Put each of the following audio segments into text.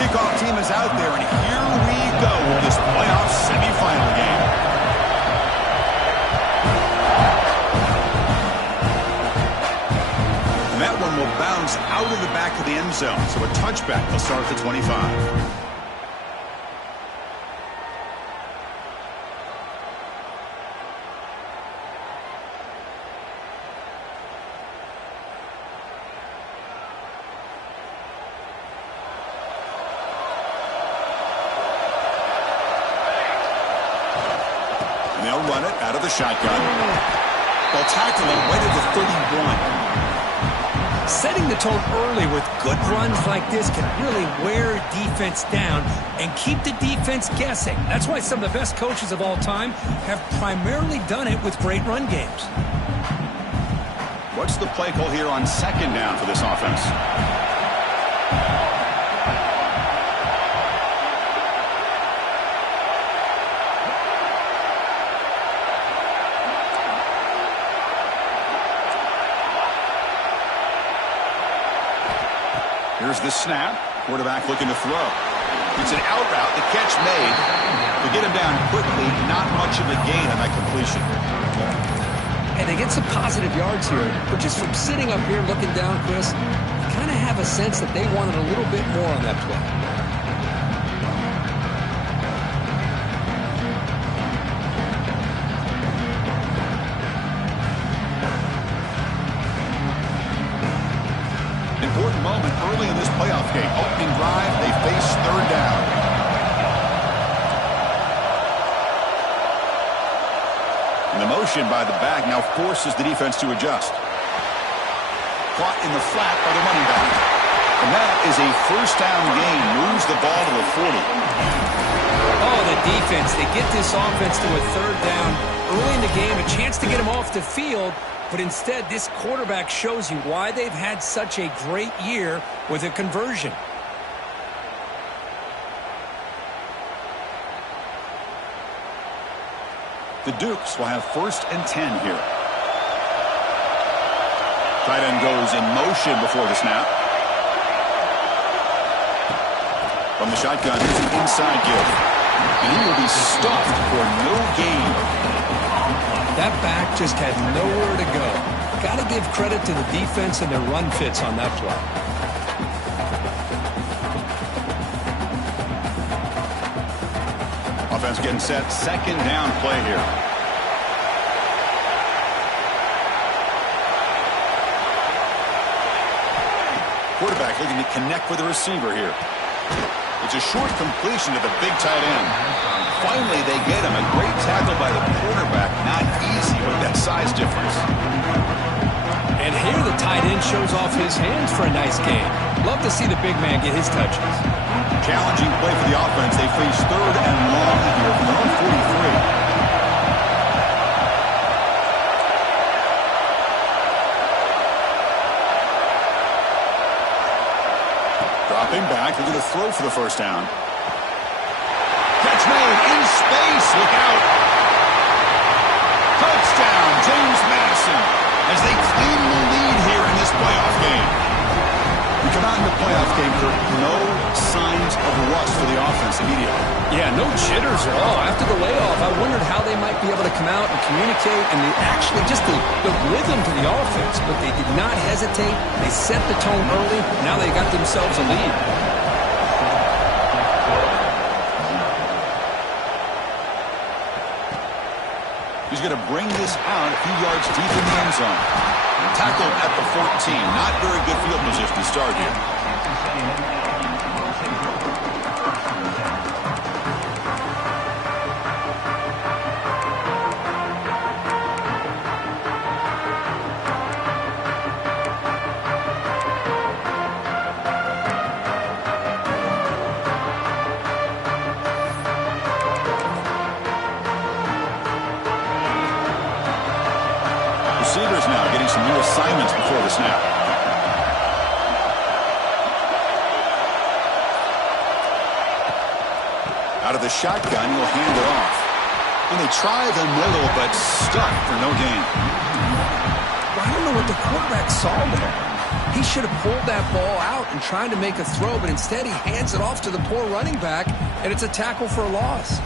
kickoff team is out there, and here we go with this playoff semifinal game. And that one will bounce out of the back of the end zone, so a touchback will start at the 25. They'll run it out of the shotgun. They'll tackle him right at the 31. Setting the tone early with good runs like this can really wear defense down and keep the defense guessing. That's why some of the best coaches of all time have primarily done it with great run games. What's the play call here on second down for this offense? Here's the snap. Quarterback looking to throw. It's an out route. The catch made. To get him down quickly, not much of a gain on that completion. And they get some positive yards here, but just from sitting up here looking down, Chris, you kind of have a sense that they wanted a little bit more on that play. Important moment early in this playoff game. Opening drive, they face third down. And the motion by the back now forces the defense to adjust. Caught in the flat by the running back. And that is a first down gain. Moves the ball to the 40. Oh, the defense. They get this offense to a third down early in the game. A chance to get them off the field. But instead, this quarterback shows you why they've had such a great year with a conversion. The Dukes will have 1st and 10 here. Tight end goes in motion before the snap. From the shotgun, here's an inside give. And he will be stuffed for no gain. That back just had nowhere to go. Got to give credit to the defense and their run fits on that play. Offense getting set. Second down play here. Quarterback looking to connect with the receiver here. It's a short completion to the big tight end. Finally, they get him. A great tackle by the quarterback. Not easy with that size difference. And here the tight end shows off his hands for a nice game. Love to see the big man get his touches. Challenging play for the offense. They face third and long here from their own 43. Dropping back, looking to throw for the first down. Catch made in space. Look out. Touchdown, James Madison, as they claim the lead here in this playoff game. We come out in the playoff game, Kirk, no signs of rust for the offense immediately. Yeah, no jitters at all. After the layoff, I wondered how they might be able to come out and communicate, and actually just the rhythm to the offense. But they did not hesitate. They set the tone early. Now they got themselves a lead. He's going to bring this out a few yards deep in the end zone. Tackled at the 14. Not very good field position to start here. Receivers now getting some new assignments before the snap. Out of the shotgun, he'll hand it off. And they try the middle, but stuck for no gain. I don't know what the quarterback saw there. He should have pulled that ball out and tried to make a throw, but instead he hands it off to the poor running back, and it's a tackle for a loss.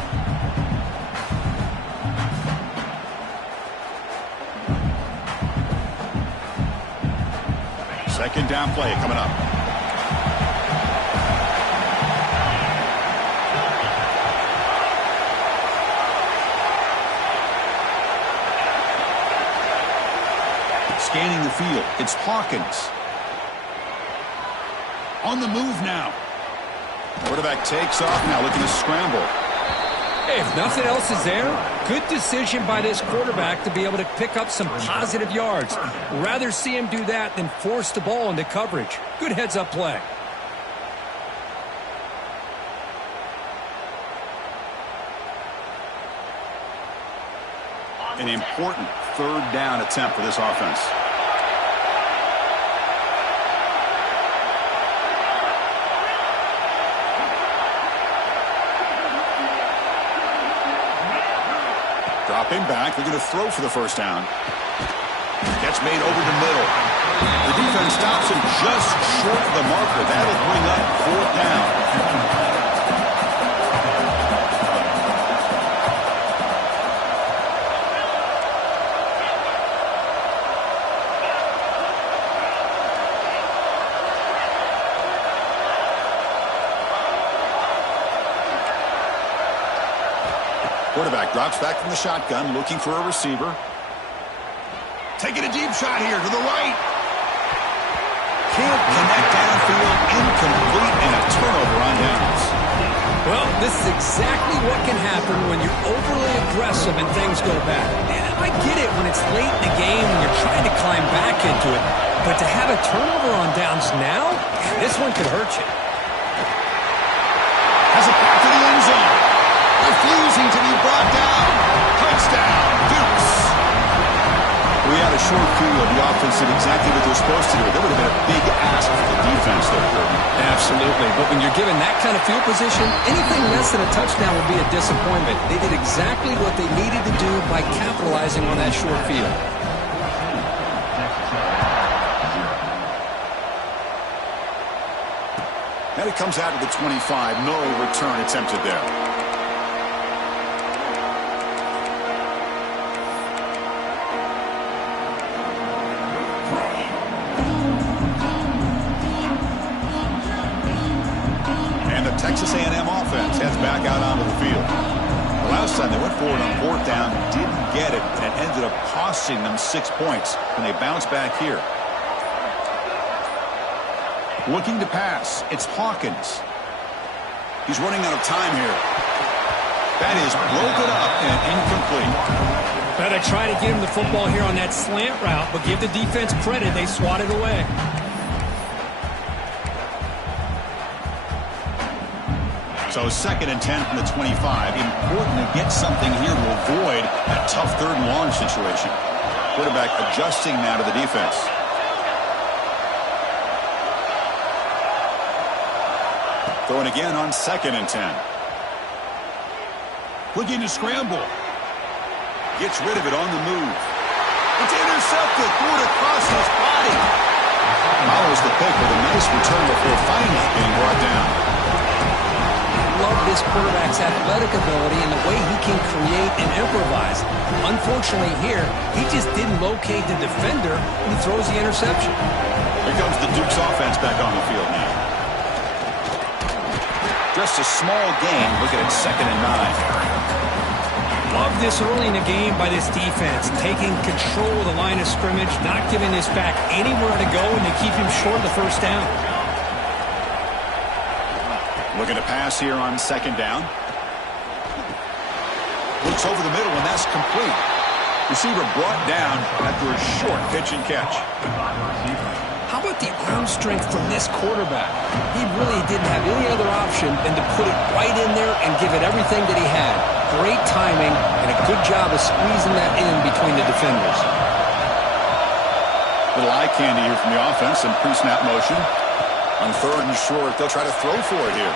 Second down play coming up. Scanning the field, it's Hawkins. On the move now. Quarterback takes off now, looking to scramble. Hey, if nothing else is there, good decision by this quarterback to be able to pick up some positive yards. Rather see him do that than force the ball into coverage. Good heads-up play. An important third down attempt for this offense. Dropping back, they're going to throw for the first down. Gets made over the middle. The defense stops him just short of the marker. That'll bring up fourth down. Quarterback drops back from the shotgun, looking for a receiver. Taking a deep shot here to the right. Can't connect downfield, incomplete, and a turnover on downs. Well, this is exactly what can happen when you're overly aggressive and things go bad. And I get it when it's late in the game and you're trying to climb back into it. But to have a turnover on downs now, this one could hurt you. Has it back to the end zone. Refusing to be brought down. Touchdown, Dukes. We had a short field. The offense did exactly what they're supposed to do. That would have been a big ask for the defense there, Kirby. Absolutely. But when you're given that kind of field position, anything less than a touchdown would be a disappointment. They did exactly what they needed to do by capitalizing on that short field. Now he comes out to the 25. No return attempted there. Texas A&M offense heads back out onto the field. The last time they went forward on fourth down, didn't get it, and it ended up costing them 6 points. And they bounce back here. Looking to pass, it's Hawkins. He's running out of time here. That is broken up and incomplete. Better try to get him the football here on that slant route, but give the defense credit. They swatted away. So 2nd and 10 from the 25. Important to get something here to avoid that tough third and long situation. Quarterback adjusting now to the defense. Throwing again on 2nd and 10. Looking to scramble. Gets rid of it on the move. It's intercepted. Threw it across his body. Follows the pick with a nice return before finally being brought down. Love this quarterback's athletic ability and the way he can create and improvise. Unfortunately here, he just didn't locate the defender when he throws the interception. Here comes the Dukes offense back on the field now. Just a small gain, looking at 2nd and 9. Love this early in the game by this defense, taking control of the line of scrimmage, not giving this back anywhere to go, and they keep him short of the first down. Looking to pass here on 2nd down. Looks over the middle, and that's complete. Receiver brought down after a short pitch and catch. How about the arm strength from this quarterback? He really didn't have any other option than to put it right in there and give it everything that he had. Great timing and a good job of squeezing that in between the defenders. Little eye candy here from the offense and pre-snap motion. On 3rd and short, they'll try to throw for it here.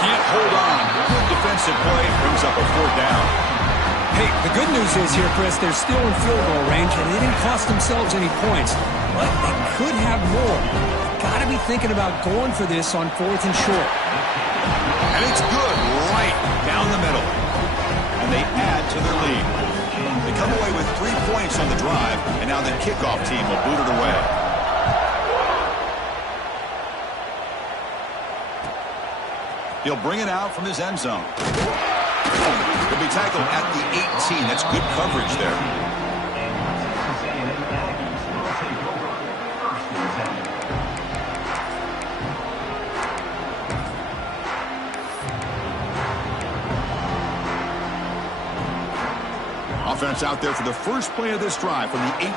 Can't hold on. Good defensive play brings up a 4th down. Hey, the good news is here, Chris, they're still in field goal range, and they didn't cost themselves any points. But they could have more. Got to be thinking about going for this on 4th and short. And it's good right down the middle. And they add to their lead. They come away with 3 points on the drive, and now the kickoff team will boot it away. He'll bring it out from his end zone. He'll be tackled at the 18. That's good coverage there. Offense out there for the first play of this drive from the 18.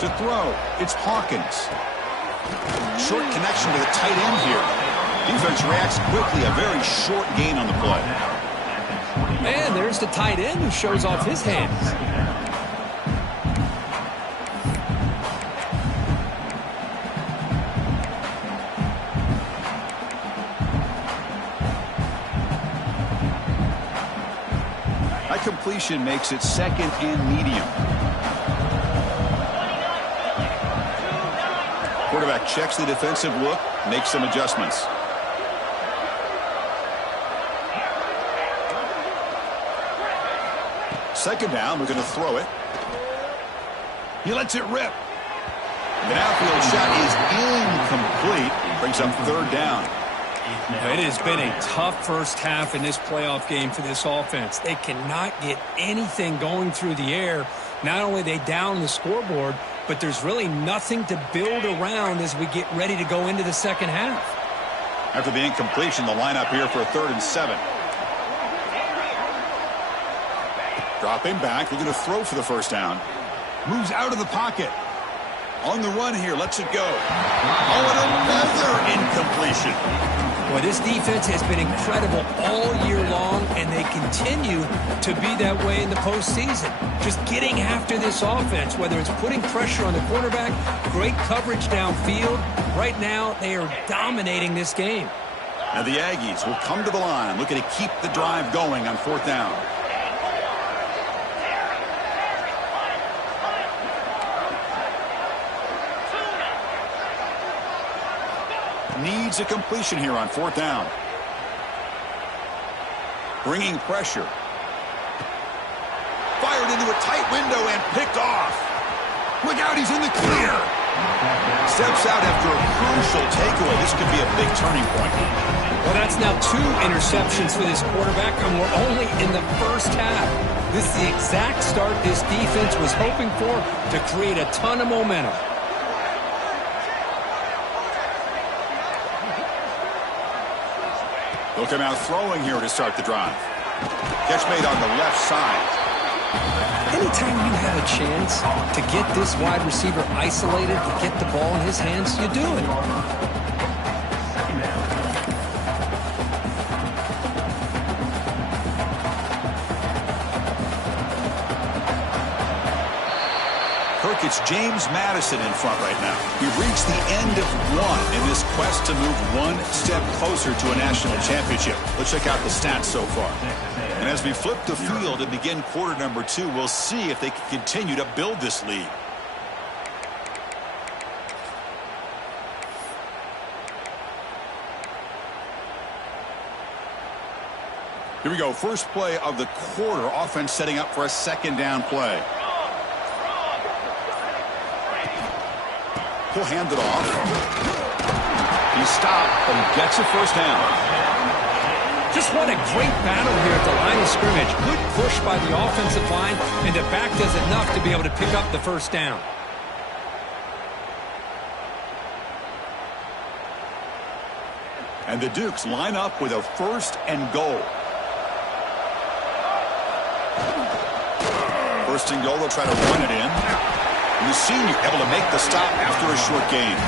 To throw, it's Hawkins. Short connection to the tight end here. Defense reacts quickly. A very short gain on the play. And there's the tight end who shows off his hands. That completion makes it 2nd and medium. Quarterback checks the defensive look, makes some adjustments. Second down, we're going to throw it. He lets it rip. The outfield shot is incomplete. Brings up 3rd down. It has been a tough first half in this playoff game for this offense. They cannot get anything going through the air. Not only are they down the scoreboard, but there's really nothing to build around as we get ready to go into the second half. After the incompletion, the lineup here for a 3rd and 7. Dropping back, we're going to throw for the first down. Moves out of the pocket. On the run here, lets it go. Oh, and another incompletion. Well, this defense has been incredible all year long, and they continue to be that way in the postseason. Just getting after this offense, whether it's putting pressure on the quarterback, great coverage downfield. Right now, they are dominating this game. Now the Aggies will come to the line, looking to keep the drive going on 4th down. Needs a completion here on 4th down. Bringing pressure. Fired into a tight window and picked off. Look out, he's in the clear. Steps out after a crucial takeaway. This could be a big turning point. Well, that's now 2 interceptions for this quarterback, and we're only in the first half. This is the exact start this defense was hoping for to create a ton of momentum. They'll come out throwing here to start the drive. Catch made on the left side. Anytime you have a chance to get this wide receiver isolated, to get the ball in his hands, you do it. It's James Madison in front right now. We've reached the end of 1 in this quest to move 1 step closer to a national championship. Let's check out the stats so far. And as we flip the field and begin quarter number 2, we'll see if they can continue to build this lead. Here we go. First play of the quarter. Offense setting up for a 2nd down play. He'll hand it off. He stopped, but he gets a first down. Just what a great battle here at the line of scrimmage. Good push by the offensive line, and the back does enough to be able to pick up the first down. And the Dukes line up with a 1st and goal. 1st and goal, they'll try to run it in. And the senior able to make the stop after a short gain.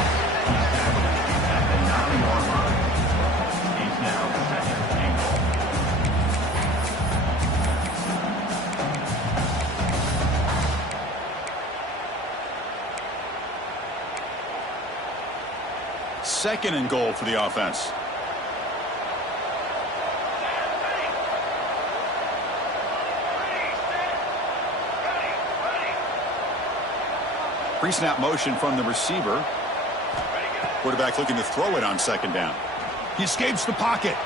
Second and goal for the offense. Pre-snap motion from the receiver. Quarterback looking to throw it on second down. He escapes the pocket.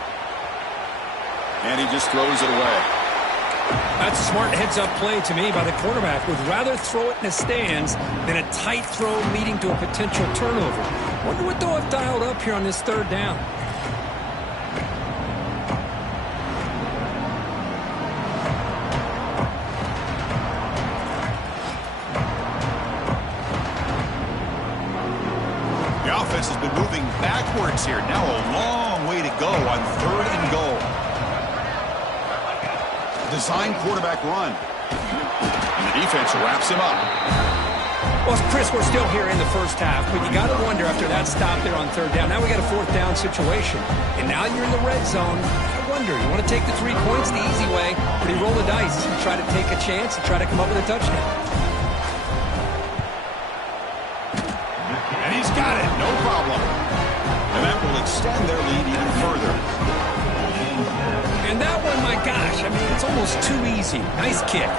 And he just throws it away. That's a smart heads-up play to me by the quarterback. Would rather throw it in the stands than a tight throw leading to a potential turnover. Wonder what they'll have dialed up here on this third down. The offense has been moving backwards here. Now a long way to go on third and goal. Design quarterback run. And the defense wraps him up. Well, Chris, we're still here in the first half, but you got to wonder after that stop there on third down. Now we got a fourth down situation. And now you're in the red zone. I wonder, you want to take the 3 points the easy way, or do you roll the dice and try to take a chance and try to come up with a touchdown? And he's got it. No problem. And that will extend their lead even further. And that one, my gosh, I mean, it's almost too easy. Nice kick.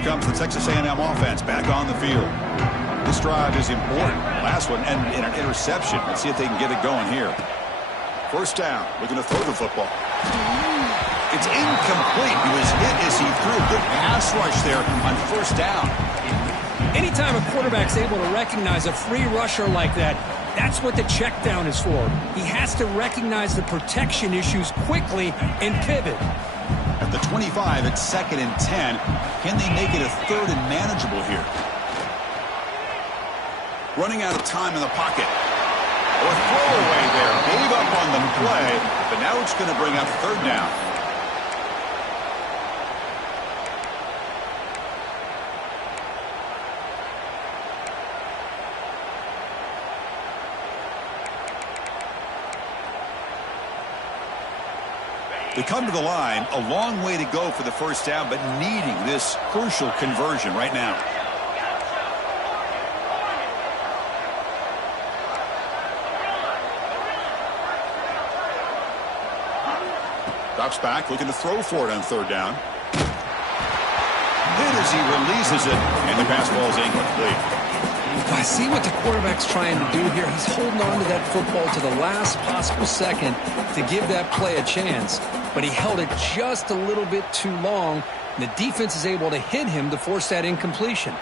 Comes the Texas A&M offense back on the field. This drive is important. Last one ended in an interception. Let's see if they can get it going here. First down, looking to throw the football. It's incomplete. He was hit as he threw. Good pass rush there on first down. Anytime a quarterback's able to recognize a free rusher like that, that's what the check down is for. He has to recognize the protection issues quickly and pivot. At the 25, it's 2nd and 10. Can they make it a third and manageable here? Running out of time in the pocket. A throwaway there. Gave up on the play, but now it's going to bring up third down. They come to the line, a long way to go for the first down, but needing this crucial conversion right now. Drops back, looking to throw for it on third down. Hit as he releases it, and the pass ball is incomplete. I see what the quarterback's trying to do here. He's holding on to that football to the last possible second to give that play a chance. But he held it just a little bit too long. And the defense is able to hit him to force that incompletion.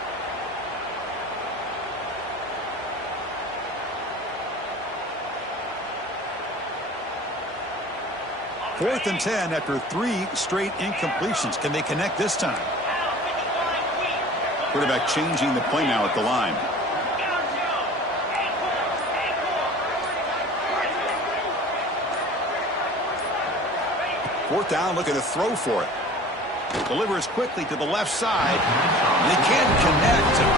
Fourth and 10 after 3 straight incompletions. Can they connect this time? Quarterback changing the play now at the line. Fourth down, looking to throw for it. Delivers quickly to the left side. They can't connect.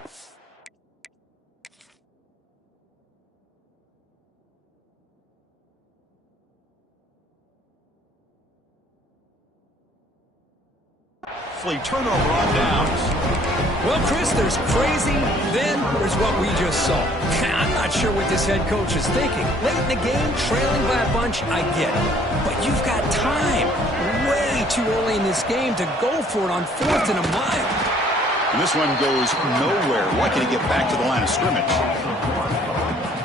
Turnover on downs. Well, Chris, there's crazy, then there's what we just saw. I'm not sure what this head coach is thinking. Late in the game, trailing by a bunch, I get it. But you've got time, way too early in this game to go for it on 4th and a mile. And this one goes nowhere. Lucky to get back to the line of scrimmage.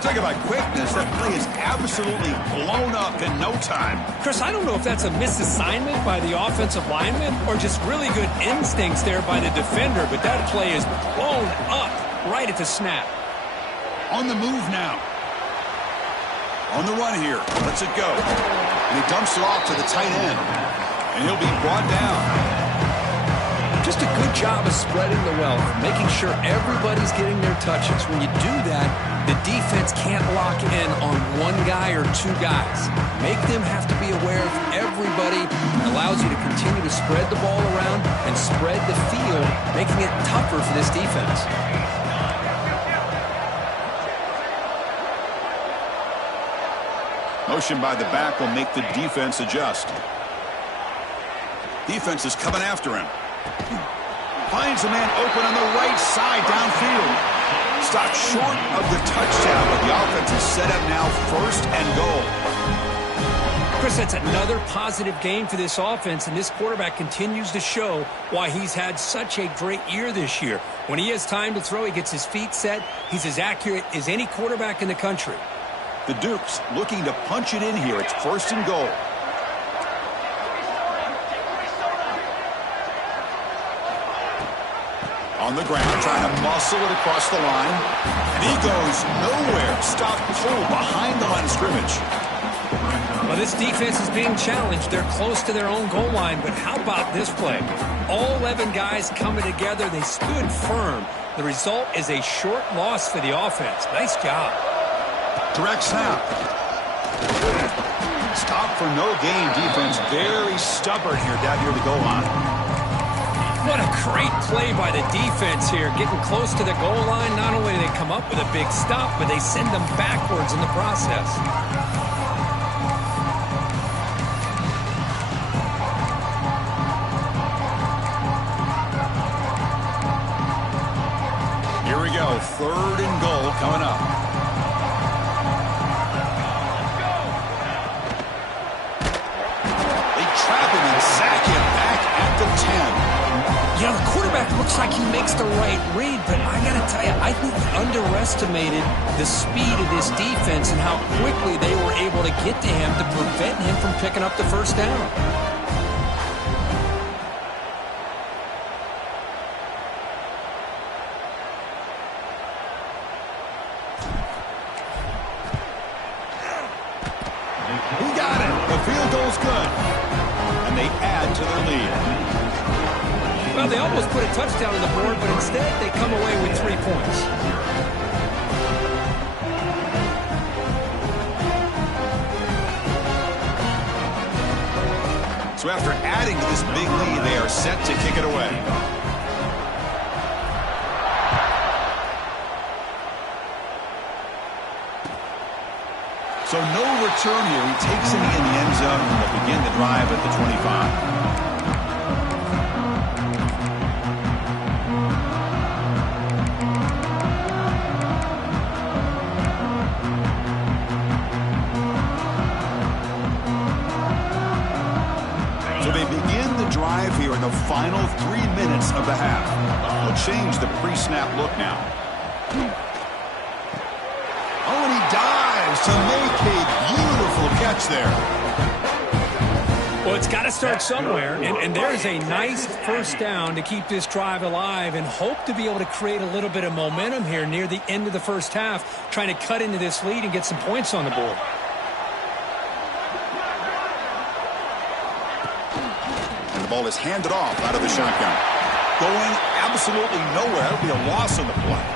Talk about quickness. That play is absolutely blown up in no time. Chris, I don't know if that's a misassignment by the offensive lineman or just really good instincts there by the defender, but that play is blown up right at the snap. On the move now. On the run here. Lets it go. And he dumps it off to the tight end. And he'll be brought down. Just a good job of spreading the wealth, making sure everybody's getting their touches. When you do that, The defense can't lock in on one guy or two guys. Make them have to be aware of everybody. It allows you to continue to spread the ball around and spread the field, making it tougher for this defense. Motion by the back will make the defense adjust. Defense is coming after him. Finds a man open on the right side downfield. Stopped short of the touchdown, but the offense is set up now, 1st and goal. Chris, that's another positive game for this offense, and this quarterback continues to show why he's had such a great year this year. When he has time to throw, he gets his feet set. He's as accurate as any quarterback in the country. The Dukes looking to punch it in here. It's 1st and goal. On the ground, trying to muscle it across the line. And he goes nowhere. Stop pull behind the line of scrimmage. Well, this defense is being challenged. They're close to their own goal line, but how about this play? All 11 guys coming together. They stood firm. The result is a short loss for the offense. Nice job. Direct snap. Stop for no gain. Defense very stubborn here down near the goal line. What a great play by the defense here. Getting close to the goal line, not only do they come up with a big stop, but they send them backwards in the process. Here we go. 3rd and goal coming up. They trap him and sack him back at the 10. You know, the quarterback looks like he makes the right read, but I got to tell you, I think he underestimated the speed of this defense and how quickly they were able to get to him to prevent him from picking up the 1st down. He got it. The field goal's good. And they add to their lead. Well, they almost put a touchdown on the board, but instead they come away with 3 points. So after adding to this big lead, they are set to kick it away. So no return here. He takes it in the end zone, and they'll begin the drive at the 25. Drive here in the final 3 minutes of the half. They'll change the pre-snap look now. Oh, and he dives to make a beautiful catch there. Well, it's got to start somewhere, and there's a nice 1st down to keep this drive alive and hope to be able to create a little bit of momentum here near the end of the 1st half, trying to cut into this lead and get some points on the board. The ball is handed off out of the shotgun. Going absolutely nowhere. That'll be a loss on the play.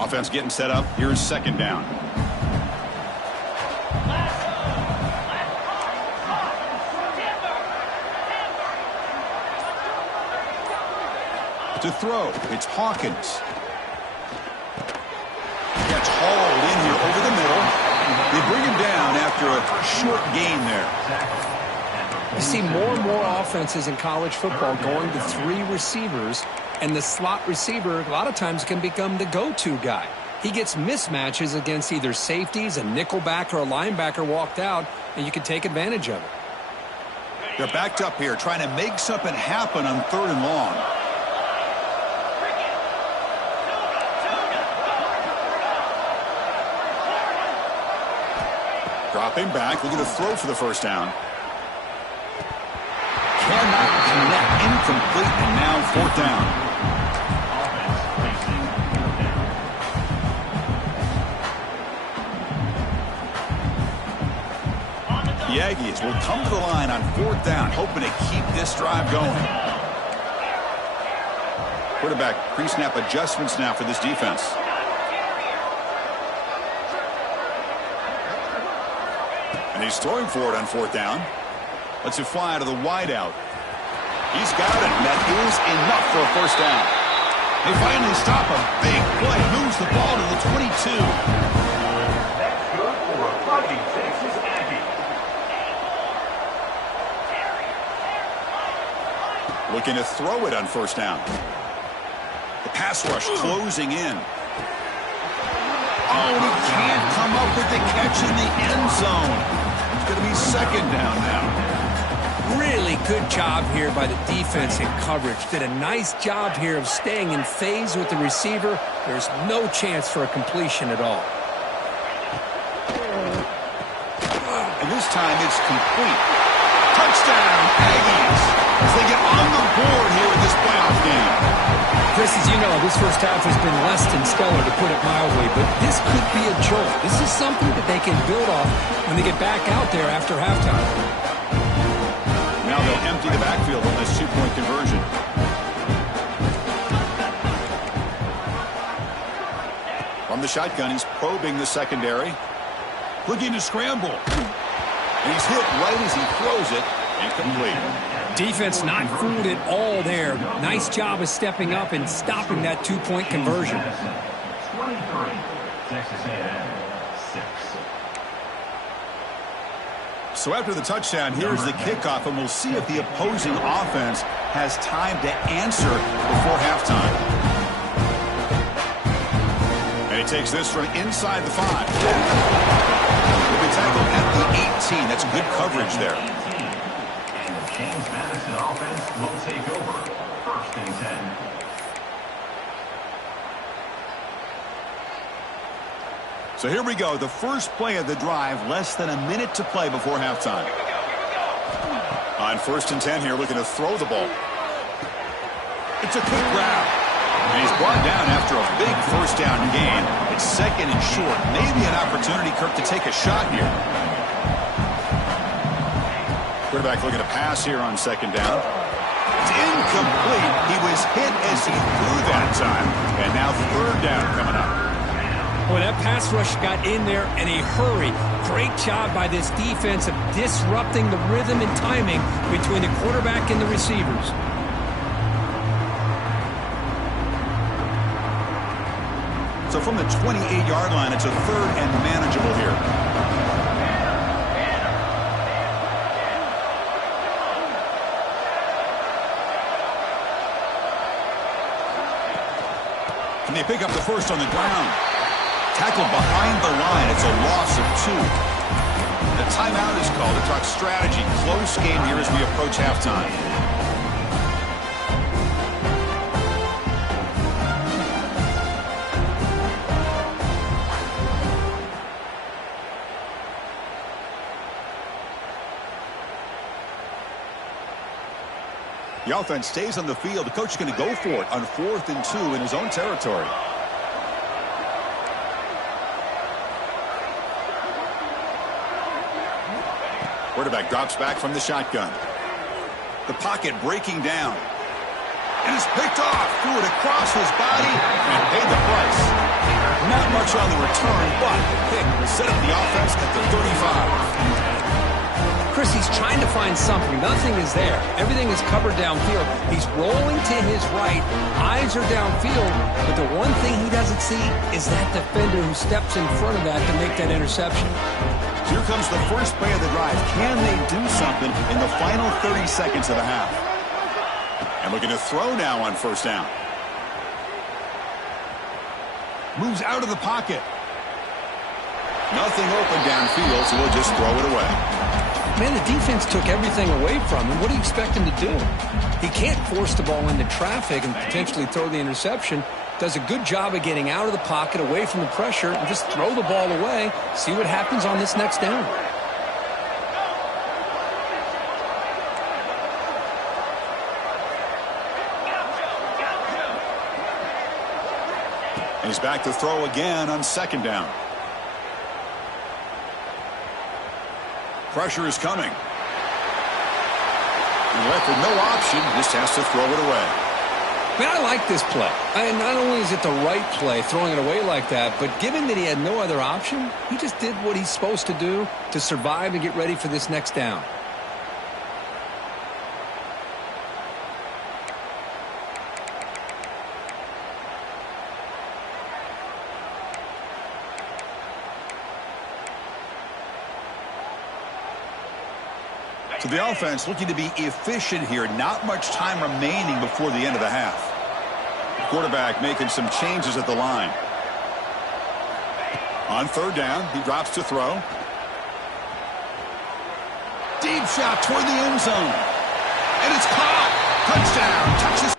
Offense getting set up. Here's 2nd down. To throw, it's Hawkins. Gets hauled in here over the middle. They bring him down after a short gain there. You see more and more offenses in college football going to 3 receivers, and the slot receiver a lot of times can become the go-to guy. He gets mismatches against either safeties, a nickelback, or a linebacker walked out, and you can take advantage of it. They're backed up here trying to make something happen on 3rd and long. Dropping back, looking to throw for the 1st down. Cannot connect complete, and now 4th down. The Aggies will come to the line on 4th down, hoping to keep this drive going. Quarterback pre-snap adjustments now for this defense. And he's throwing for it on 4th down. Lets it fly out of the wideout. He's got it, and that is enough for a 1st down. They finally stop a big play. Moves the ball to the 22. That's good for a Fighting Texas Aggie. Looking to throw it on 1st down. The pass rush closing in. Oh, and he can't come up with the catch in the end zone. It's going to be 2nd down now. Really good job here by the defense in coverage. Did a nice job here of staying in phase with the receiver. There's no chance for a completion at all. And this time it's complete. Touchdown, Aggies, as they get on the board here in this playoff game. Chris, as you know, this first half has been less than stellar, to put it mildly, but this could be a jolt. This is something that they can build off when they get back out there after halftime. Now they'll empty the backfield on this 2-point conversion. From the shotgun, he's probing the secondary. Looking to scramble. And he's hit right as he throws it. Incomplete. Defense not fooled at all there. Nice job of stepping up and stopping that 2-point conversion. 23, Texas A&M 6. So after the touchdown, here's the kickoff, and we'll see if the opposing offense has time to answer before halftime. And he takes this from inside the 5. He'll be tackled at the 18. That's good coverage there. And the James Madison offense will take over 1st and 10. So here we go, the first play of the drive, less than a minute to play before halftime. On 1st and 10 here, looking to throw the ball. It's a quick grab. And he's brought down after a big 1st down gain. It's 2nd and short. Maybe an opportunity, Kirk, to take a shot here. Quarterback looking to pass here on 2nd down. It's incomplete. He was hit as he threw that time. And now 3rd down coming up. Boy, that pass rush got in there in a hurry. Great job by this defense of disrupting the rhythm and timing between the quarterback and the receivers. So from the 28-yard line, it's a 3rd and manageable here. Can they pick up the first on the ground? Tackled behind the line. It's a loss of 2. The timeout is called to talk strategy. Close game here as we approach halftime. The offense stays on the field. The coach is going to go for it on 4th and 2 in his own territory. Quarterback drops back from the shotgun. The pocket breaking down. And it's picked off. Threw it across his body and paid the price. Not much on the return, but the pick will set up the offense at the 35. Chris, he's trying to find something. Nothing is there. Everything is covered downfield. He's rolling to his right. Eyes are downfield. But the one thing he doesn't see is that defender who steps in front of that to make that interception. Here comes the first play of the drive. Can they do something in the final 30 seconds of the half? And looking to throw now on 1st down. Moves out of the pocket. Nothing open downfield, so we'll just throw it away. Man, the defense took everything away from him. What do you expect him to do? He can't force the ball into traffic and potentially throw the interception. Does a good job of getting out of the pocket, away from the pressure, and just throw the ball away. See what happens on this next down. And he's back to throw again on second down. Pressure is coming. He's left with no option, just has to throw it away. Man, I like this play. And not only is it the right play, throwing it away like that, but given that he had no other option, he just did what he's supposed to do to survive and get ready for this next down. So the offense looking to be efficient here. Not much time remaining before the end of the half. The quarterback making some changes at the line. On third down, he drops to throw. Deep shot toward the end zone. And it's caught. Touchdown. Touches.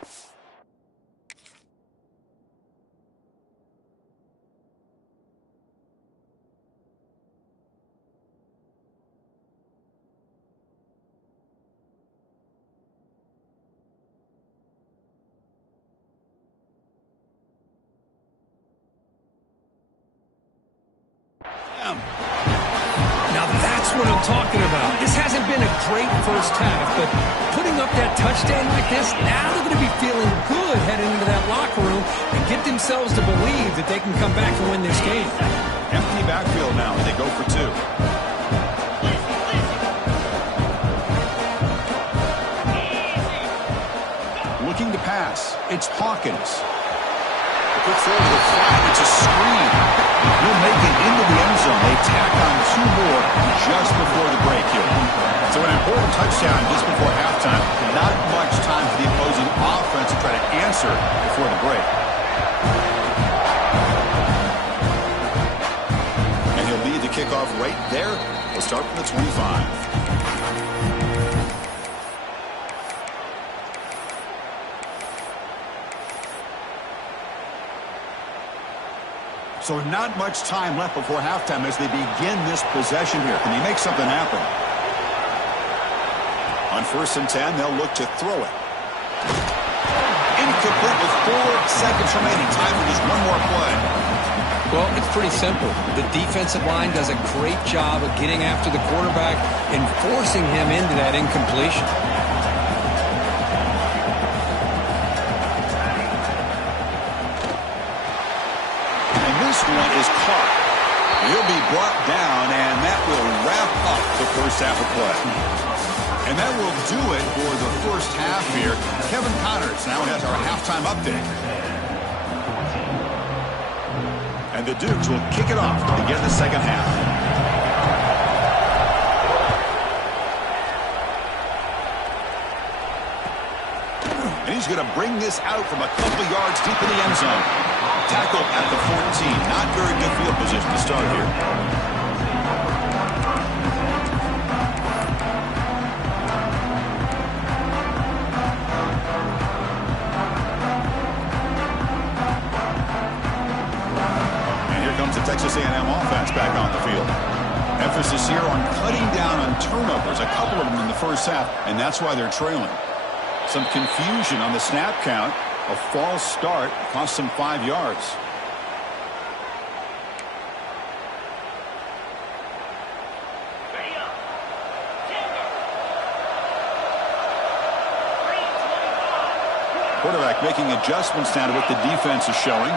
Now that's what I'm talking about. This hasn't been a great first half, but putting up that touchdown like this, now they're going to be feeling good heading into that locker room and get themselves to believe that they can come back and win this game. Empty backfield now, and they go for two. Looking to pass. It's Hawkins. Quick throw to the flat. It's a screen. He'll make it into the end zone. They tack on two more just before the break here. So an important touchdown just before halftime. Not much time for the opposing offense to try to answer before the break. And he'll lead the kickoff right there. We'll start from the 25. So not much time left before halftime as they begin this possession here. Can they make something happen? On 1st and 10, they'll look to throw it. Incomplete with 4 seconds remaining. Time for just one more play. Well, it's pretty simple. The defensive line does a great job of getting after the quarterback and forcing him into that incompletion. This one is caught. He'll be brought down, and that will wrap up the first half of play. And that will do it for the first half here. Kevin Connors now has our halftime update. And the Dukes will kick it off to begin the second half. And he's going to bring this out from a couple yards deep in the end zone. Tackle at the 14. Not very good field position to start here. And here comes the Texas A&M offense back on the field. Emphasis here on cutting down on turnovers, a couple of them in the first half, and that's why they're trailing. Some confusion on the snap count. A false start cost them 5 yards. Quarterback making adjustments now to what the defense is showing.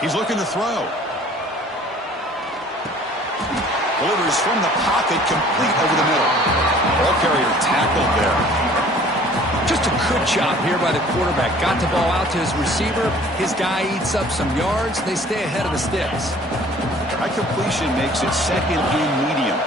He's looking to throw. Delivers from the pocket, complete over the middle. Ball carrier tackled there. Just a good job here by the quarterback. Got the ball out to his receiver. His guy eats up some yards. They stay ahead of the sticks. High completion makes it second and medium.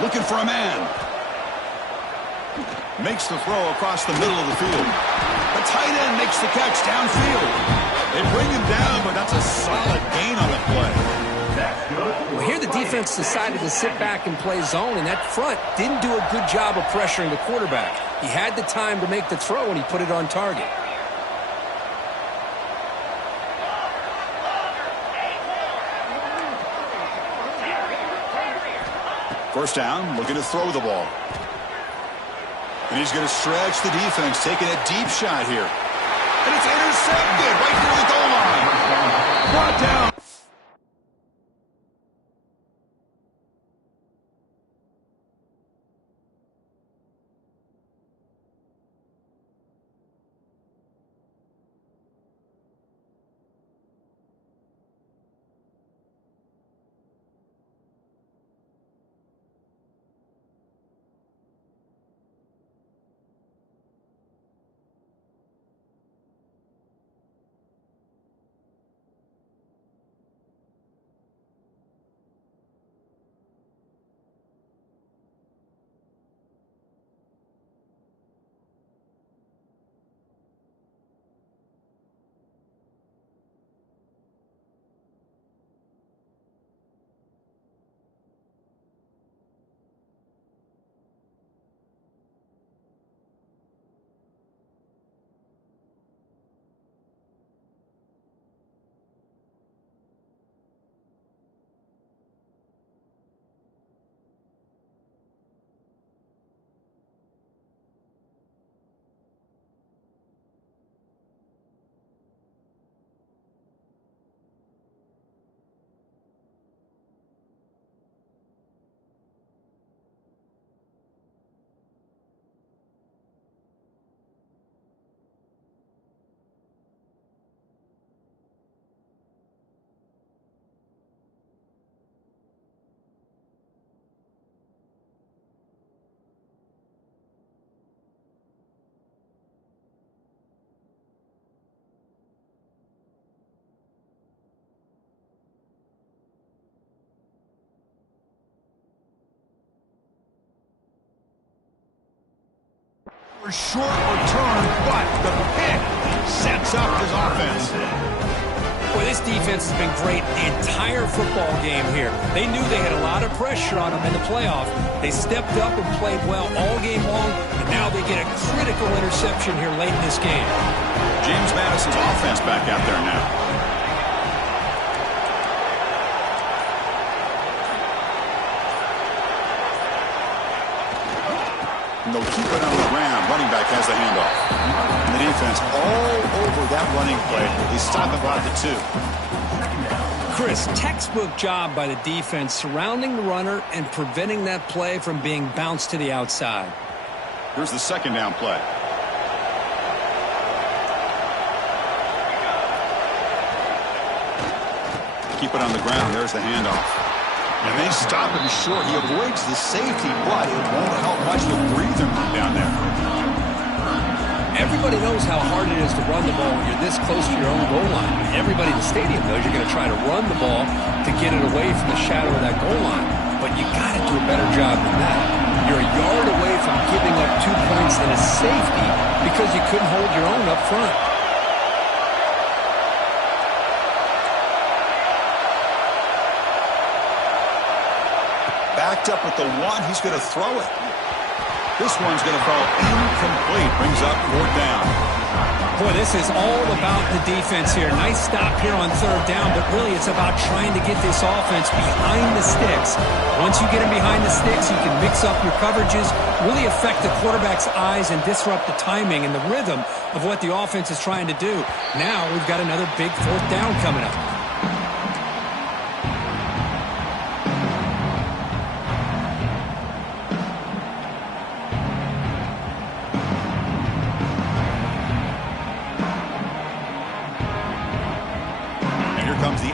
Looking for a man. Makes the throw across the middle of the field. The tight end makes the catch downfield. They bring him down, but that's a solid gain on the play. Well, here the defense decided to sit back and play zone, and that front didn't do a good job of pressuring the quarterback. He had the time to make the throw, and he put it on target. First down, looking to throw the ball. And he's going to stretch the defense, taking a deep shot here. And it's intercepted right near the goal line. Brought down. Short return, but the pick sets up his offense. Boy, this defense has been great the entire football game here. They knew they had a lot of pressure on them in the playoff. They stepped up and played well all game long, and now they get a critical interception here late in this game. James Madison's offense back out there now. And they'll keep it on the ground. Running back has the handoff. And the defense all over that running play. They stop about the 2. Chris, textbook job by the defense surrounding the runner and preventing that play from being bounced to the outside. Here's the second down play. Keep it on the ground. There's the handoff. And they stop him short. He avoids the safety, but it won't help much with breathing room down there. Everybody knows how hard it is to run the ball when you're this close to your own goal line. Everybody in the stadium knows you're going to try to run the ball to get it away from the shadow of that goal line. But you got to do a better job than that. You're a yard away from giving up 2 points and a safety because you couldn't hold your own up front. Backed up at the 1, he's going to throw it. This one's going to fall incomplete. Brings up 4th down. Boy, this is all about the defense here. Nice stop here on 3rd down, but really it's about trying to get this offense behind the sticks. Once you get them behind the sticks, you can mix up your coverages, really affect the quarterback's eyes and disrupt the timing and the rhythm of what the offense is trying to do. Now we've got another big 4th down coming up.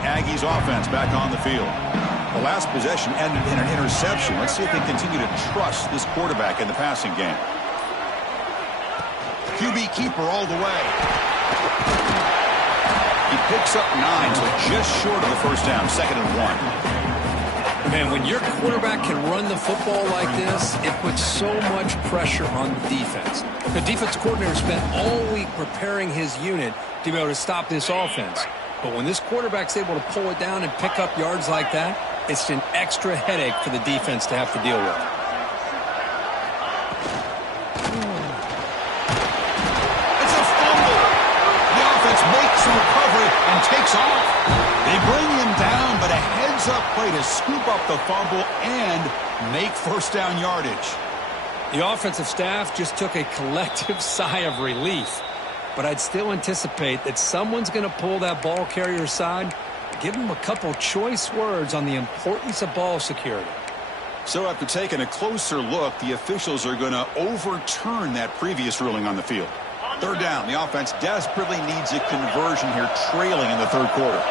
Aggies offense back on the field. The last possession ended in an interception. Let's see if they continue to trust this quarterback in the passing game. QB keeper all the way. He picks up 9, so just short of the first down. 2nd and 1. Man, when your quarterback can run the football like this, it puts so much pressure on the defense. The defense coordinator spent all week preparing his unit to be able to stop this offense. But when this quarterback's able to pull it down and pick up yards like that, It's an extra headache for the defense to have to deal with. It's a fumble. The offense makes a recovery and takes off. They bring him down, but a heads-up play to scoop up the fumble and make first down yardage. The offensive staff just took a collective sigh of relief. But I'd still anticipate that someone's going to pull that ball carrier aside, give him a couple choice words on the importance of ball security. So after taking a closer look, the officials are going to overturn that previous ruling on the field. Third down, the offense desperately needs a conversion here, trailing in the third quarter.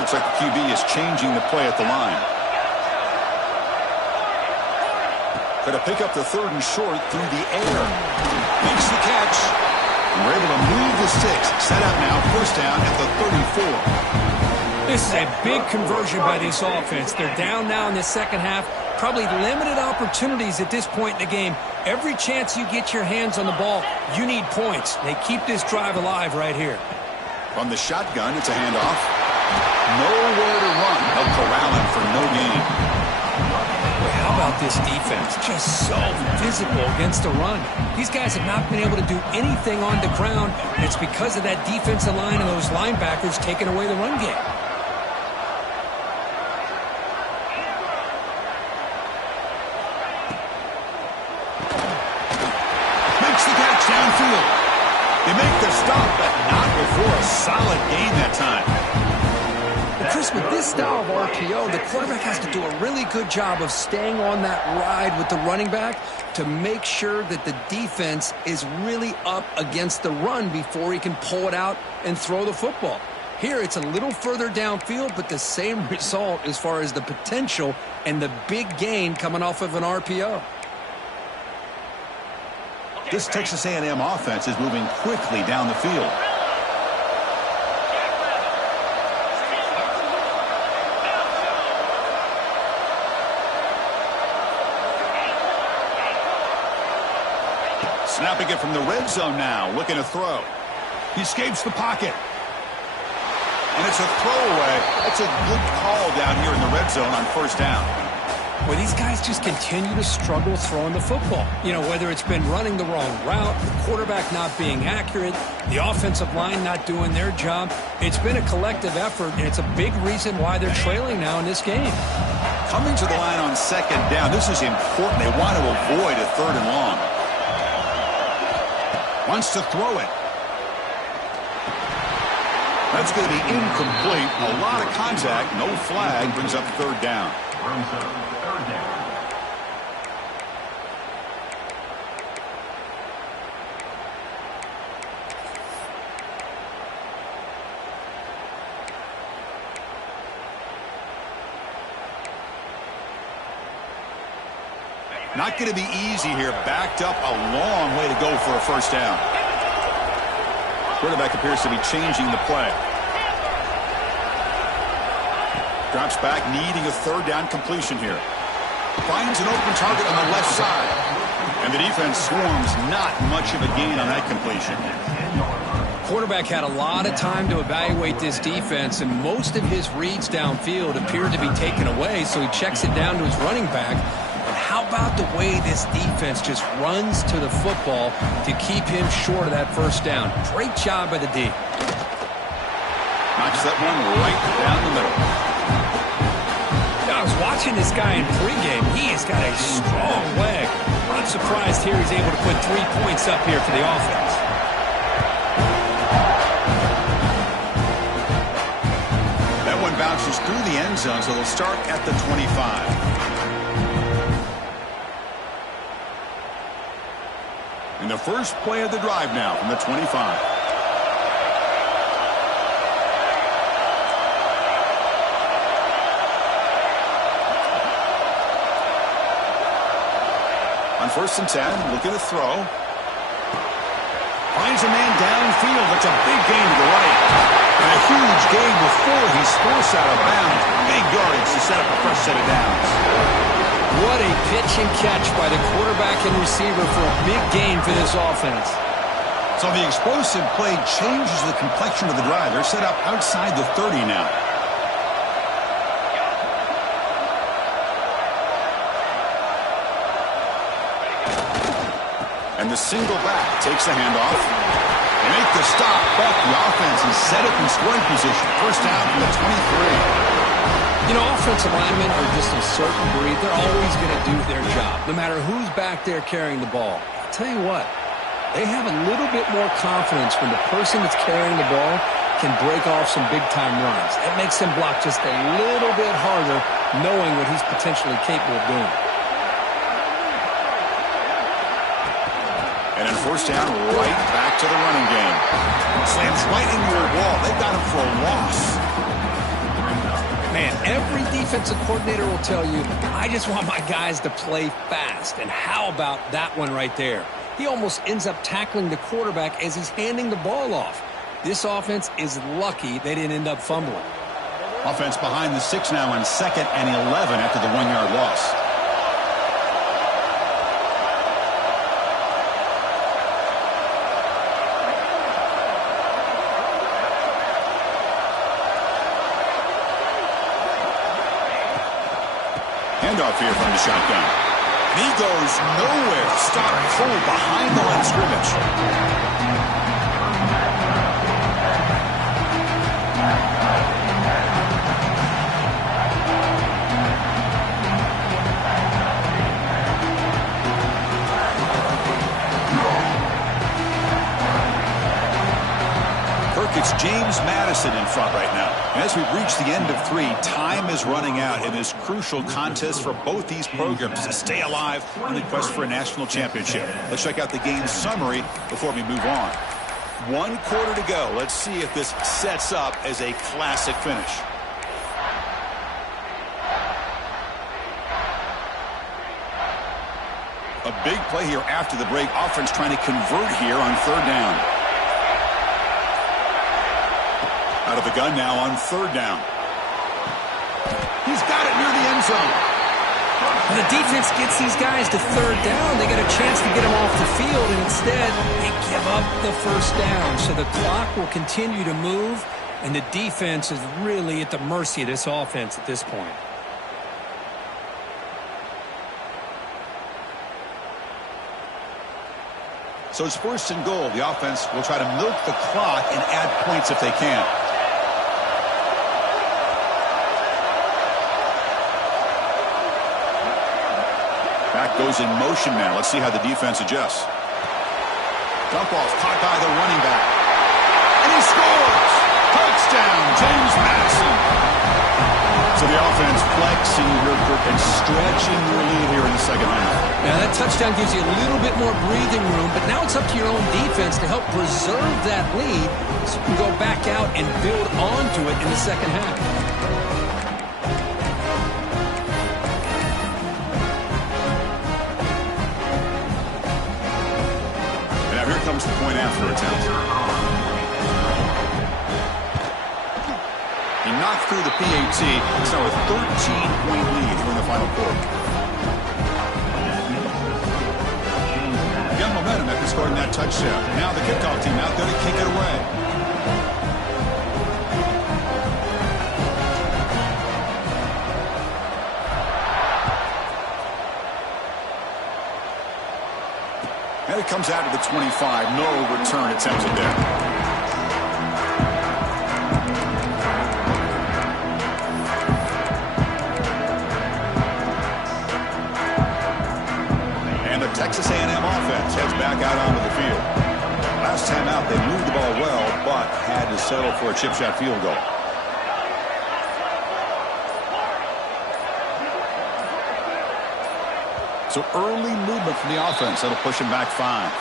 Looks like the QB is changing the play at the line. Going to pick up the third and short through the air. Makes the catch. And we're able to move the sticks. Set up now, first down at the 34. This is a big conversion by this offense. They're down now in the second half. Probably limited opportunities at this point in the game. Every chance you get your hands on the ball, you need points. They keep this drive alive right here. From the shotgun, it's a handoff. Nowhere to run. They'll corral him for no gain. How about this defense? Just so physical against the run. These guys have not been able to do anything on the ground. It's because of that defensive line and those linebackers taking away the run game. Makes the catch downfield. They make the stop, but not before a solid gain that time. Chris, with this style of RPO, the quarterback has to do a really good job of staying on that ride with the running back to make sure that the defense is really up against the run before he can pull it out and throw the football. Here, it's a little further downfield, but the same result as far as the potential and the big gain coming off of an RPO. This Texas A&M offense is moving quickly down the field. Snapping it from the red zone now, looking to throw. He escapes the pocket. And it's a throwaway. That's a good call down here in the red zone on first down. Well, these guys just continue to struggle throwing the football. You know, whether it's been running the wrong route, the quarterback not being accurate, the offensive line not doing their job. It's been a collective effort, and it's a big reason why they're trailing now in this game. Coming to the line on second down, this is important. They want to avoid a third and long. Wants to throw it. That's going to be incomplete. A lot of contact. No flag. Brings up third down. Not going to be easy here. Backed up a long way to go for a first down. Quarterback appears to be changing the play. Drops back, needing a third down completion here. Finds an open target on the left side. And the defense swarms, not much of a gain on that completion. Quarterback had a lot of time to evaluate this defense, and most of his reads downfield appeared to be taken away, so he checks it down to his running back. But how about the way this defense just runs to the football to keep him short of that first down? Great job by the D. Knocks that one right down the middle. I was watching this guy in pregame. He has got a strong leg. I'm surprised here he's able to put 3 points up here for the offense. That one bounces through the end zone, so they'll start at the 25. And the first play of the drive now from the 25. On first and 10, looking to throw. Finds a man downfield. That's a big gain to the right. And a huge gain before he's forced out of bounds. Big yardage to set up a fresh set of downs. What a pitch and catch by the quarterback and receiver for a big gain for this offense. So the explosive play changes the complexion of the drive. They're set up outside the 30 now. And the single back takes the handoff. They make the stop, but the offense is set up in scoring position. First down from the 23. You know, offensive linemen are just a certain breed. They're always going to do their job, no matter who's back there carrying the ball. I'll tell you what, they have a little bit more confidence when the person that's carrying the ball can break off some big-time runs. That makes him block just a little bit harder, knowing what he's potentially capable of doing. And in first down, right back to the running game. Slams right into your wall. They've got him for a loss. Man, every defensive coordinator will tell you, I just want my guys to play fast. And how about that one right there? He almost ends up tackling the quarterback as he's handing the ball off. This offense is lucky they didn't end up fumbling. Offense behind the 6 now on 2nd and 11 after the 1-yard loss. Handoff here from the shotgun. And he goes nowhere. Stop cold behind the line of scrimmage. It's James Madison in front right now. As we've reached the end of 3, time is running out in this crucial contest for both these programs to stay alive in the quest for a national championship. Let's check out the game summary before we move on. 1 quarter to go. Let's see if this sets up as a classic finish. A big play here after the break. Offense trying to convert here on 3rd down. Out of the gun now on 3rd down. He's got it near the end zone. When the defense gets these guys to 3rd down, they get a chance to get them off the field, and instead they give up the first down. So the clock will continue to move, and the defense is really at the mercy of this offense at this point. So it's 1st and goal. The offense will try to milk the clock and add points if they can. Back goes in motion now. Let's see how the defense adjusts. Dump off caught by the running back. And he scores! Touchdown, James Madison. So the offense flexing here and stretching their lead here in the second half. Now that touchdown gives you a little bit more breathing room, but now it's up to your own defense to help preserve that lead so you can go back out and build onto it in the second half. And now here comes the point after attempt. He knocked through the PAT. It's now a 13-point lead here in the final quarter. Got momentum after scoring that touchdown. Now the kickoff team out there to kick it away. And it comes out to the 25. No return attempted there. Texas A&M offense heads back out onto the field. Last time out, they moved the ball well, but had to settle for a chip shot field goal. So early movement from the offense. That'll push him back 5.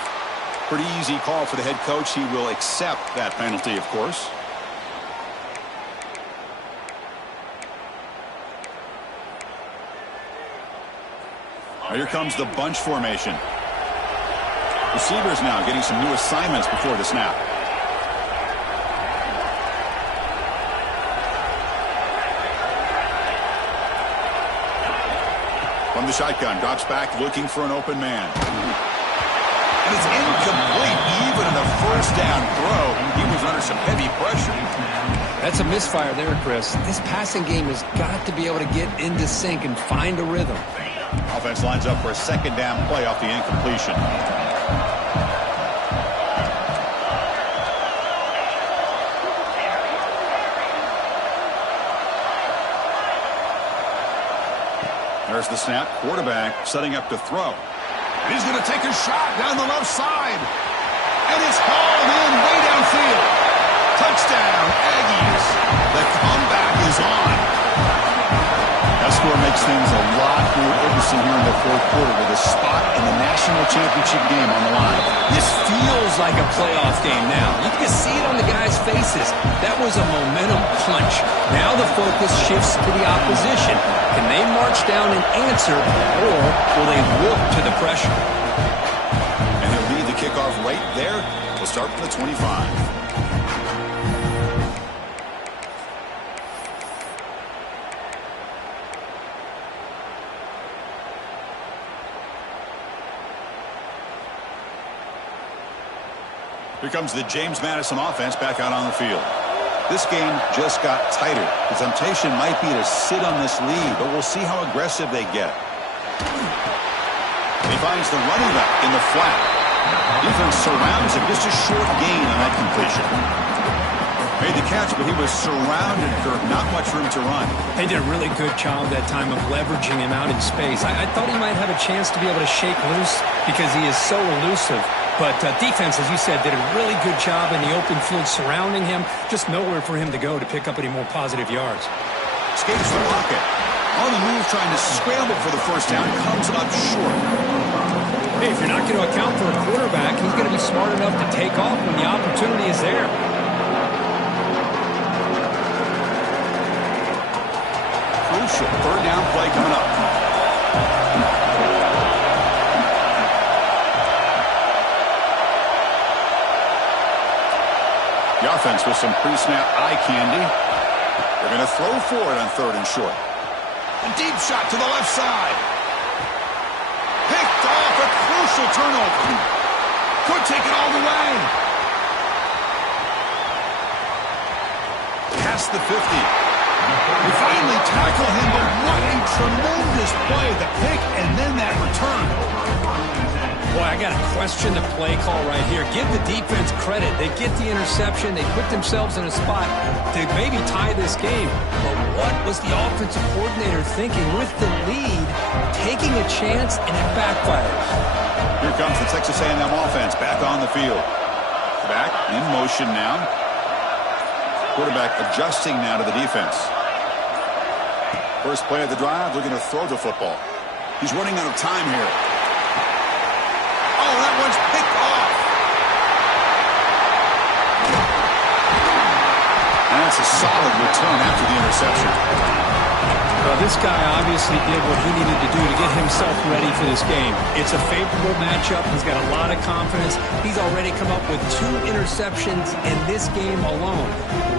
Pretty easy call for the head coach. He will accept that penalty, of course. Here comes the bunch formation. Receivers now getting some new assignments before the snap. From the shotgun, drops back looking for an open man. And it's incomplete even in the first down throw. He was under some heavy pressure. That's a misfire there, Chris. This passing game has got to be able to get into sync and find a rhythm. Offense lines up for a 2nd down play off the incompletion. There's the snap. Quarterback setting up to throw. And he's going to take a shot down the left side. And it's hauled in way downfield. Touchdown, Aggies. The comeback is on. That score makes things a lot more interesting here in the fourth quarter with a spot in the national championship game on the line. This feels like a playoff game now. You can see it on the guys' faces. That was a momentum punch. Now the focus shifts to the opposition. Can they march down and answer, or will they look to the pressure? And he'll lead the kickoff right there. We'll start from the 25. Here comes the James Madison offense back out on the field. This game just got tighter. The temptation might be to sit on this lead, but we'll see how aggressive they get. He finds the running back in the flat. Defense surrounds him. Just a short gain on that completion. Made the catch, but he was surrounded, Kirk. Not much room to run. They did a really good job that time of leveraging him out in space. I thought he might have a chance to be able to shake loose because he is so elusive. But defense, as you said, did a really good job in the open field surrounding him. Just nowhere for him to go to pick up any more positive yards. Escapes the pocket. On the move, trying to scramble for the first down. Comes up short. Hey, if you're not going to account for a quarterback, he's going to be smart enough to take off when the opportunity is there. Crucial third down play coming up. The offense with some pre-snap eye candy. They're going to throw for it on third and short. A deep shot to the left side. Picked off, a crucial turnover. Could take it all the way. Past the 50. We finally tackle him, but what a tremendous play. The pick and then that return. Boy, I got to question the play call right here. Give the defense credit. They get the interception. They put themselves in a spot to maybe tie this game. But what was the offensive coordinator thinking with the lead, taking a chance, and it backfires? Here comes the Texas A&M offense back on the field. Back in motion now. Quarterback adjusting now to the defense. First play of the drive, looking to throw the football. He's running out of time here. Oh, that one's picked off. And that's a solid return after the interception. Well, this guy obviously did what he needed to do to get himself ready for this game. It's a favorable matchup. He's got a lot of confidence. He's already come up with 2 interceptions in this game alone.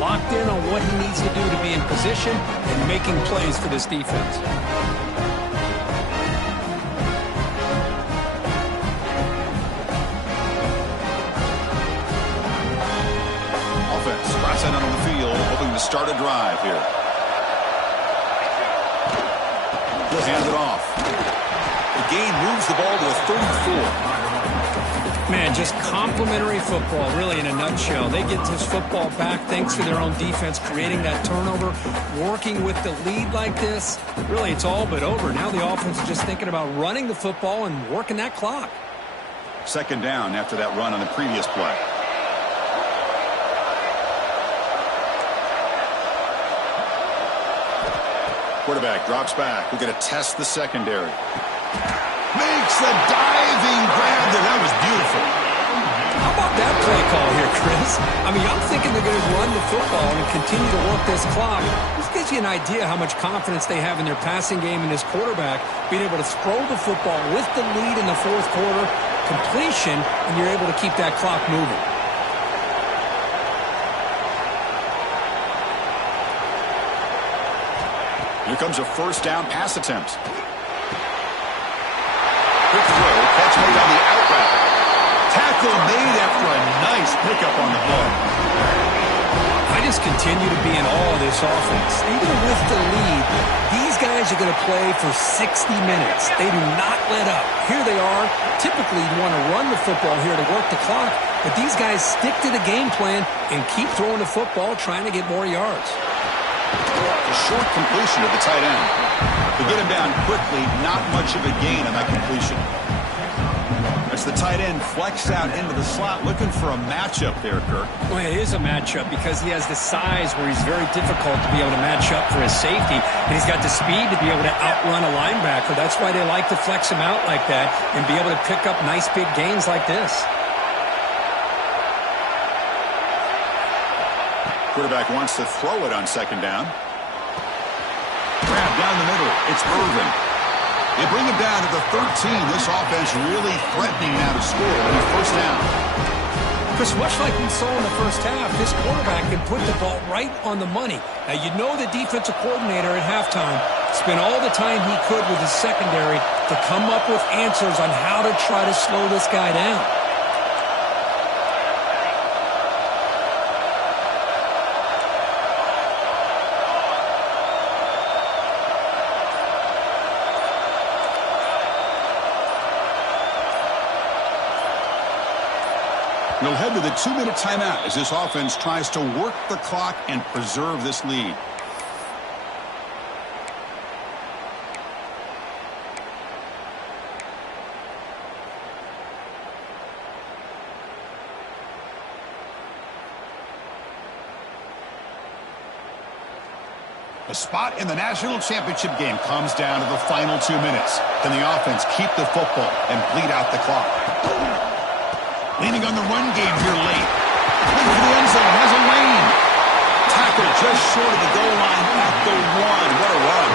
Locked in on what he needs to do to be in position and making plays for this defense. Out on the field, hoping to start a drive here. He'll hand it off. The gain moves the ball to the 34. Man, just complimentary football, really, in a nutshell. They get this football back thanks to their own defense, creating that turnover, working with the lead like this. Really, it's all but over. Now the offense is just thinking about running the football and working that clock. Second down after that run on the previous play. Quarterback drops back. We're going to test the secondary. Makes a diving grab there. That was beautiful. How about that play call here, Chris? I mean, I'm thinking they're going to run the football and continue to work this clock. This gives you an idea how much confidence they have in their passing game and this quarterback being able to throw the football with the lead in the fourth quarter, completion, and you're able to keep that clock moving. Here comes a first down pass attempt. Quick throw, catch made on the out route. Tackle made after a nice pickup on the ball. I just continue to be in awe of this offense. Even with the lead, these guys are going to play for 60 minutes. They do not let up. Here they are. Typically, you want to run the football here to work the clock, but these guys stick to the game plan and keep throwing the football, trying to get more yards. A short completion to the tight end. To get him down quickly, not much of a gain on that completion. As the tight end flexed out into the slot, looking for a matchup there, Kirk. Well, it is a matchup because he has the size where he's very difficult to be able to match up for his safety, and he's got the speed to be able to outrun a linebacker. That's why they like to flex him out like that and be able to pick up nice big gains like this. Quarterback wants to throw it on second down. Grab down the middle. It's Irvin. They bring him down to the 13. This offense really threatening now to score on his first down. Chris, much like we saw in the first half, this quarterback can put the ball right on the money. Now, you know the defensive coordinator at halftime spent all the time he could with his secondary to come up with answers on how to try to slow this guy down. We'll head to the 2-minute timeout as this offense tries to work the clock and preserve this lead. The spot in the national championship game comes down to the final 2 minutes. Can the offense keep the football and bleed out the clock? Leaning on the run game here late. Looking for the end zone. Has a lane. Tackle just short of the goal line at the 1. What a run.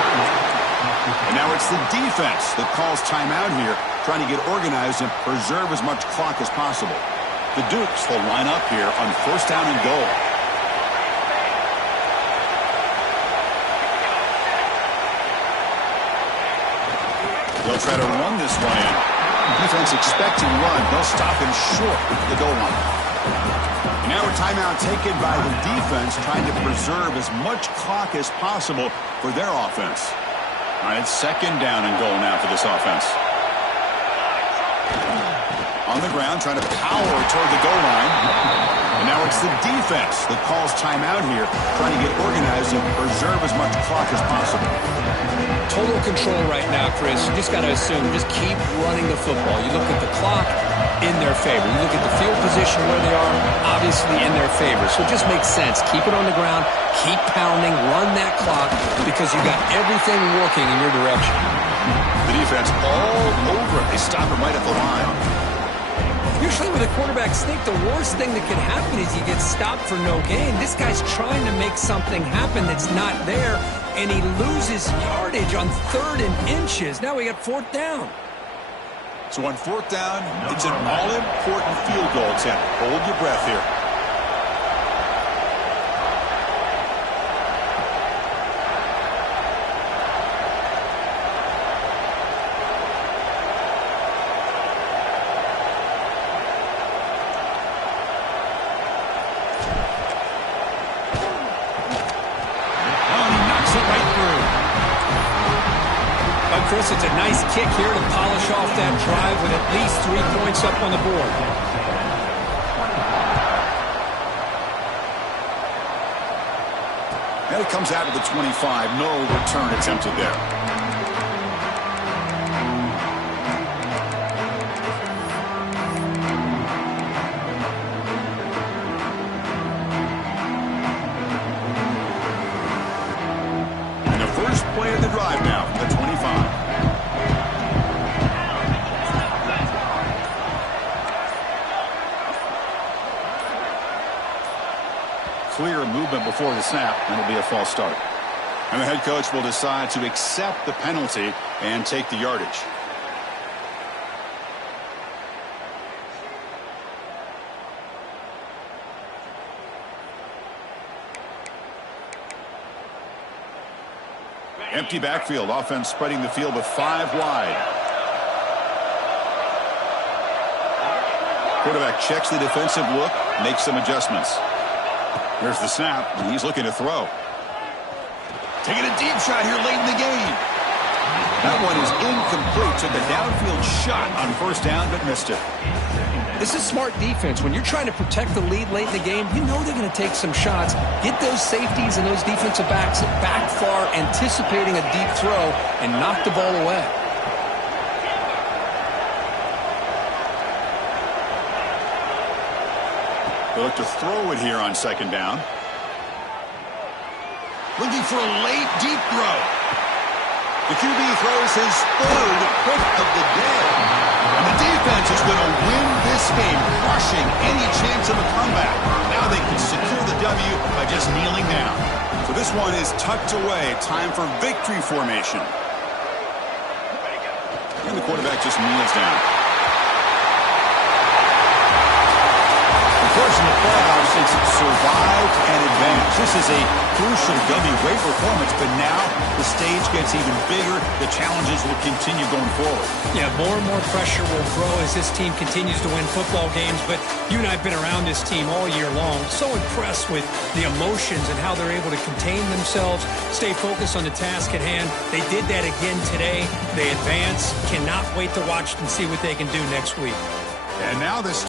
And now it's the defense that calls timeout here, trying to get organized and preserve as much clock as possible. The Dukes will line up here on first down and goal. They'll try to run this one in. Defense expecting run. They'll stop him short at the goal line. And now a timeout taken by the defense, trying to preserve as much clock as possible for their offense. All right, second down and goal now for this offense. On the ground, trying to power toward the goal line. And now it's the defense that calls timeout here, trying to get organized and preserve as much clock as possible. Total control right now, Chris. You just got to assume, just keep running the football. You look at the clock, in their favor. You look at the field position where they are, obviously in their favor. So it just makes sense. Keep it on the ground, keep pounding, run that clock, because you got everything working in your direction. The defense all over it. They stop him right at the line. Usually with a quarterback sneak, the worst thing that can happen is you get stopped for no gain. This guy's trying to make something happen that's not there, and he loses yardage on 3rd and inches. Now we got 4th down. So on 4th down, it's an all-important field goal attempt. Hold your breath here. Chris, it's a nice kick here to polish off that drive with at least 3 points up on the board. And it comes out to the 25. No return attempted there. And the first play of the drive now from the 25. Clear movement before the snap, and it'll be a false start. And the head coach will decide to accept the penalty and take the yardage. Empty backfield, offense spreading the field with 5 wide. Quarterback checks the defensive look, makes some adjustments. Here's the snap. He's looking to throw. Taking a deep shot here late in the game. That one is incomplete. Took a downfield shot on first down, but missed it. This is smart defense. When you're trying to protect the lead late in the game, you know they're going to take some shots. Get those safeties and those defensive backs back far, anticipating a deep throw, and knock the ball away. They look to throw it here on second down. Looking for a late, deep throw. The QB throws his third pick of the day. And the defense is going to win this game, crushing any chance of a comeback. Now they can secure the W by just kneeling down. So this one is tucked away. Time for victory formation. And the quarterback just kneels down. Unfortunate playoffs since it survived and advanced. This is a crucial W. Great performance, but now the stage gets even bigger. The challenges will continue going forward. Yeah, more and more pressure will grow as this team continues to win football games, but you and I have been around this team all year long. So impressed with the emotions and how they're able to contain themselves, stay focused on the task at hand. They did that again today. They advance. Cannot wait to watch and see what they can do next week. And now this